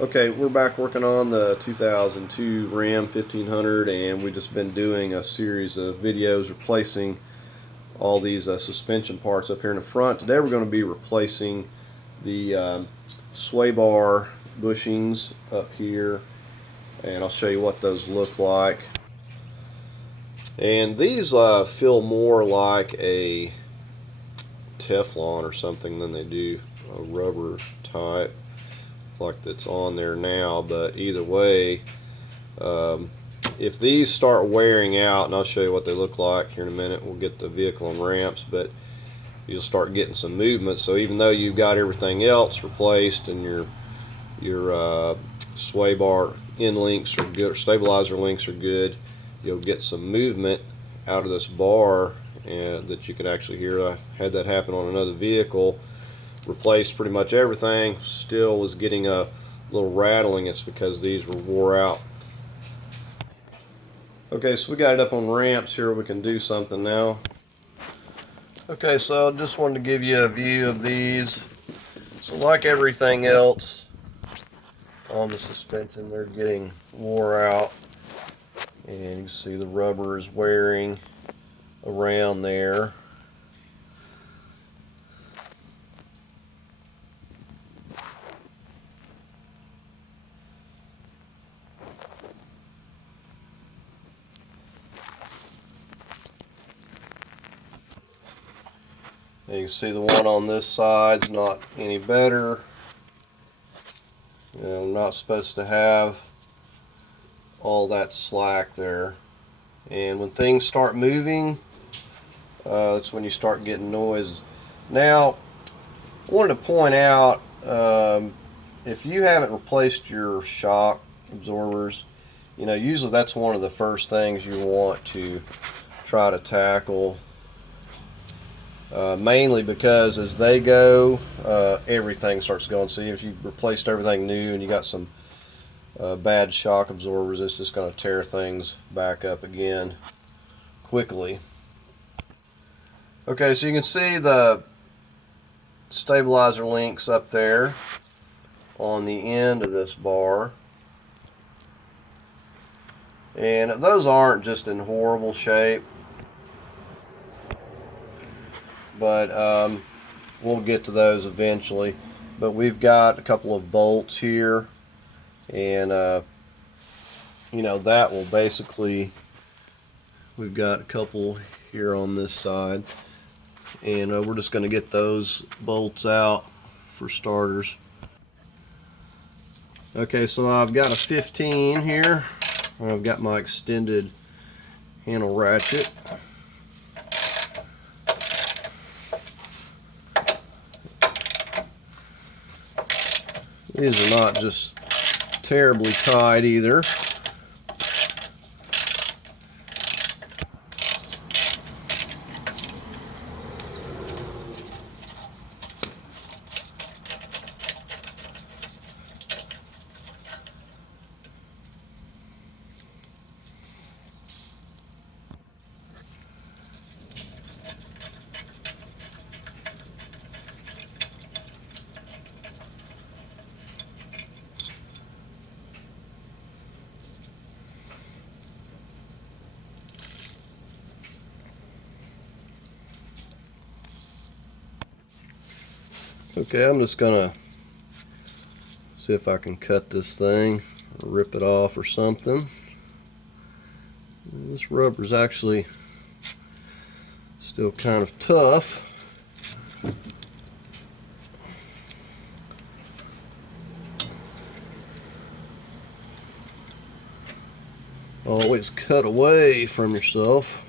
Okay, we're back working on the 2002 Ram 1500, and we've just been doing a series of videos replacing all these suspension parts up here in the front. Today we're going to be replacing the sway bar bushings up here, and I'll show you what those look like. And these feel more like a Teflon or something than they do a rubber type like that's on there now, but either way, if these start wearing out, and I'll show you what they look like here in a minute, we'll get the vehicle on ramps, but you'll start getting some movement. So even though you've got everything else replaced and your sway bar end links are good, or stabilizer links are good, you'll get some movement out of this bar, and that you can actually hear. I had that happen on another vehicle. Replaced pretty much everything, still was getting a little rattling. It's because these were wore out. Okay, so we got it up on ramps here. We can do something now. Okay, so I just wanted to give you a view of these. So like everything else on the suspension, they're getting wore out, and you can see the rubber is wearing around there. You can see the one on this side's not any better. I'm not supposed to have all that slack there. And when things start moving, that's when you start getting noise. Now, I wanted to point out, if you haven't replaced your shock absorbers, usually that's one of the first things you want to try to tackle. Mainly because as they go, everything starts going. See, if you replaced everything new and you got some bad shock absorbers, it's just going to tear things back up again quickly. Okay, so you can see the stabilizer links up there on the end of this bar, and those aren't just in horrible shape, but we'll get to those eventually. But we've got a couple of bolts here, and that will basically, we've got a couple here on this side, and we're just going to get those bolts out for starters. Okay, so I've got a 15 here. I've got my extended handle ratchet. These are not just terribly tight either. Okay, I'm just gonna see if I can cut this thing, or rip it off or something. This rubber's actually still kind of tough. Always cut away from yourself.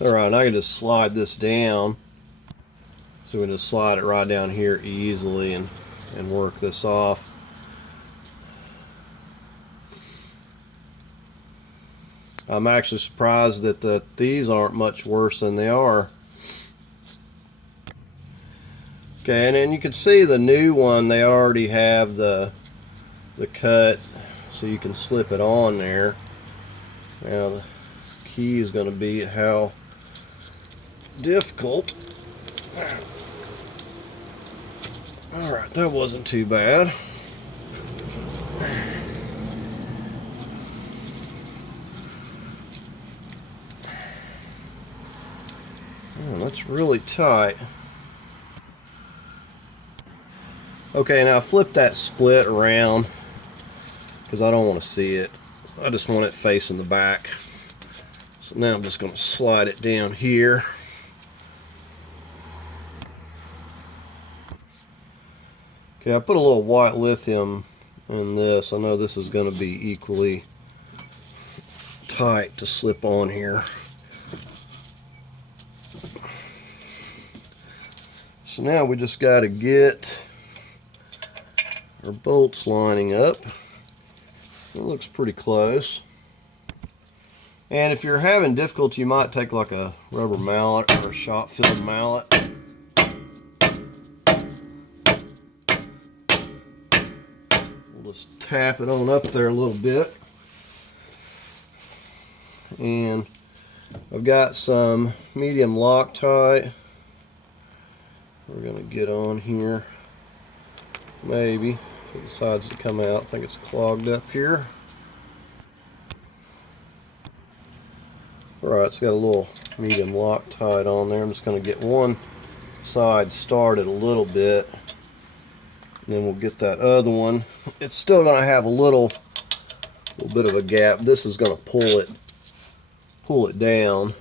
Alright, I can just slide this down. So we can just slide it right down here easily and work this off. I'm actually surprised that these aren't much worse than they are. Okay, and then you can see the new one, they already have the cut, so you can slip it on there. Now the key is going to be how difficult Alright, that wasn't too bad. Oh, that's really tight. Okay, now flip that split around because I don't want to see it. I just want it facing the back. So now I'm just going to slide it down here. Okay, I put a little white lithium in this. I know this is going to be equally tight to slip on here. So now we just got to get our bolts lining up. It looks pretty close. And if you're having difficulty, you might take like a rubber mallet or a shot-filled mallet. We'll just tap it on up there a little bit. And I've got some medium Loctite. We're going to get on here. Maybe. If it decides to come out. I think it's clogged up here. Alright, it's got a little medium Loctite on there. I'm just going to get one side started a little bit. And then we'll get that other one. It's still going to have a little bit of a gap. This is going to pull it down.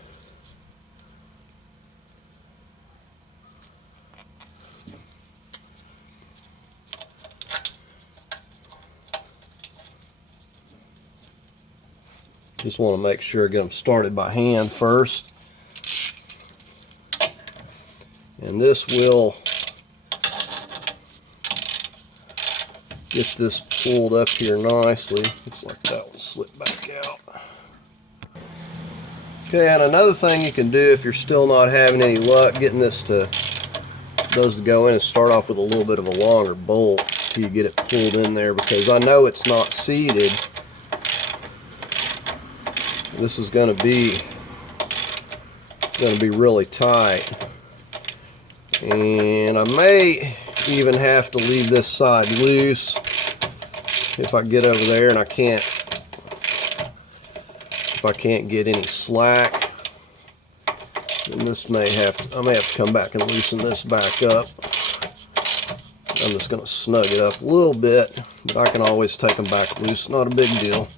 Just want to make sure, get them started by hand first. And this will get this pulled up here nicely. Looks like that one slipped back out. Okay, and another thing you can do if you're still not having any luck getting this to go in is start off with a little bit of a longer bolt till you get it pulled in there, because I know it's not seated. This is going to be really tight, and I may even have to leave this side loose if I get over there and I can't get any slack. Then this I may have to come back and loosen this back up. I'm just going to snug it up a little bit, but I can always take them back loose. Not a big deal.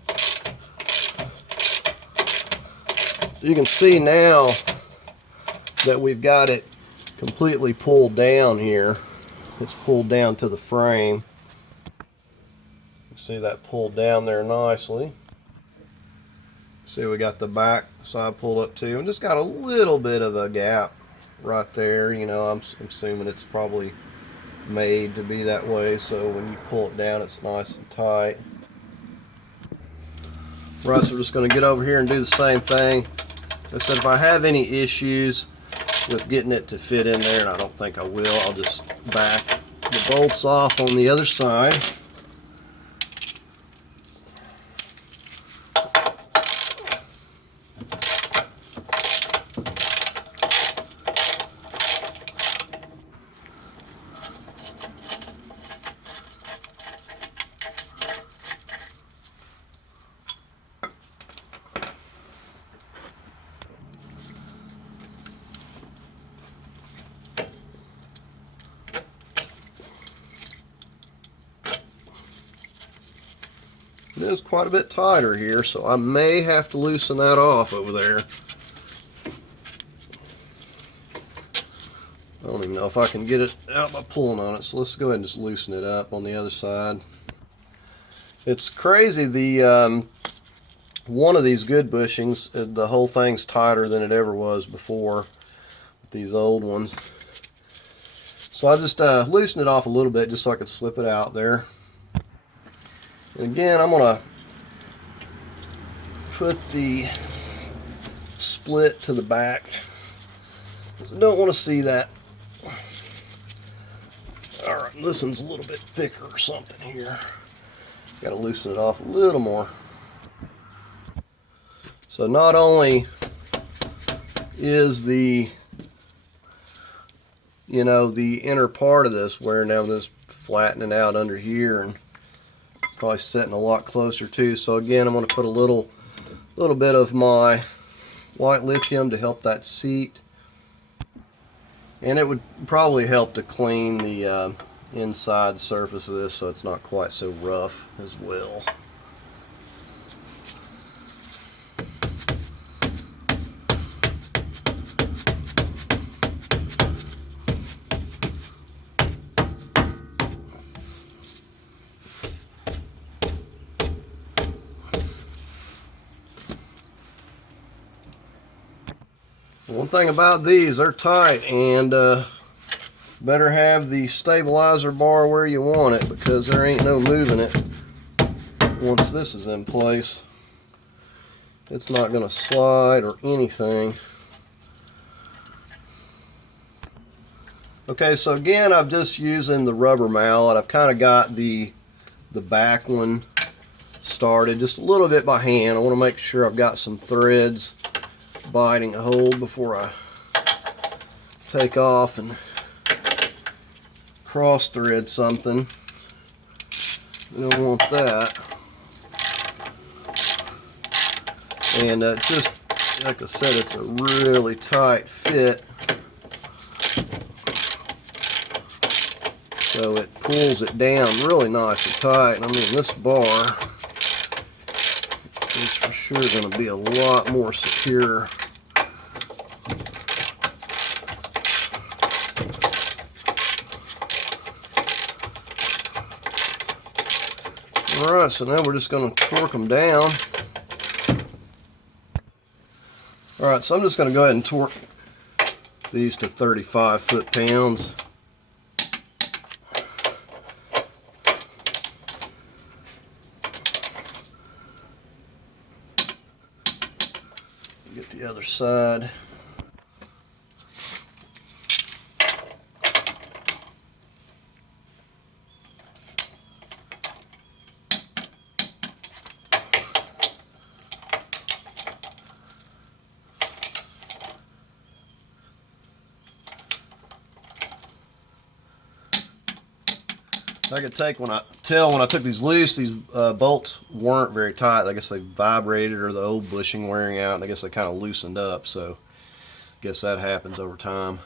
You can see now that we've got it completely pulled down here. It's pulled down to the frame. You see that pulled down there nicely. See, we got the back side pulled up too, and just got a little bit of a gap right there. You know, I'm assuming it's probably made to be that way, so when you pull it down, it's nice and tight. Right, so we're just going to get over here and do the same thing. I said if I have any issues with getting it to fit in there, and I don't think I will, I'll just back the bolts off on the other side. It is quite a bit tighter here, so I may have to loosen that off over there. I don't even know if I can get it out by pulling on it, so let's go ahead and just loosen it up on the other side. It's crazy, the one of these good bushings, the whole thing's tighter than it ever was before with these old ones. So I just loosened it off a little bit just so I could slip it out there. And again, I'm going to put the split to the back because I don't want to see that. Alright, this one's a little bit thicker or something here. Got to loosen it off a little more. So not only is the you know, the inner part of this wearing down, this flattening out under here, and probably sitting a lot closer too. So again, I'm going to put a little bit of my white lithium to help that seat, and it would probably help to clean the inside surface of this so it's not quite so rough as well. One thing about these, they're tight, and better have the stabilizer bar where you want it, because there ain't no moving it once this is in place. It's not going to slide or anything. Okay, so again, I'm just using the rubber mallet. I've kind of got the back one started just a little bit by hand. I want to make sure I've got some threads biting a hold before I take off and cross thread something. We don't want that. And just like I said, it's a really tight fit, so it pulls it down really nice and tight. I mean, this bar is for sure going to be a lot more secure. Alright, so now we're just going to torque them down. Alright, so I'm just going to go ahead and torque these to 35 foot-pounds. Get the other side. I could take when I took these loose, these bolts weren't very tight. I guess they vibrated, or the old bushing wearing out, and I guess they kind of loosened up. So I guess that happens over time.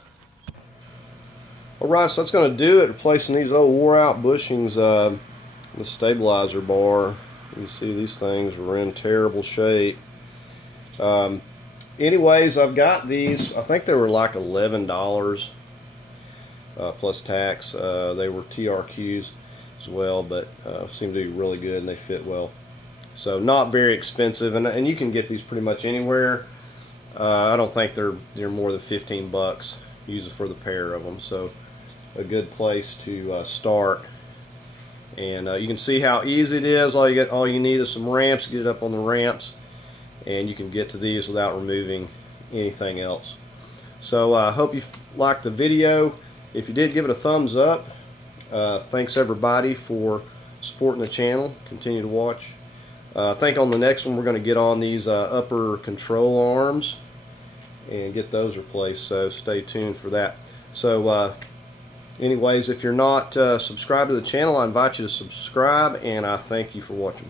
Alright, so that's going to do it. Replacing these old wore out bushings, the stabilizer bar. You see these things were in terrible shape. Anyways, I've got these. I think they were like $11 plus tax. They were TRQs as well, but seem to be really good and they fit well. So not very expensive, and you can get these pretty much anywhere. I don't think they're more than 15 bucks. Use it for the pair of them. So a good place to start. And you can see how easy it is. All you need is some ramps. Get it up on the ramps, and you can get to these without removing anything else. So I hope you liked the video. If you did, give it a thumbs up. Thanks everybody for supporting the channel. Continue to watch. I think on the next one we're going to get on these upper control arms and get those replaced, so stay tuned for that. So anyways, if you're not subscribed to the channel, I invite you to subscribe, and I thank you for watching.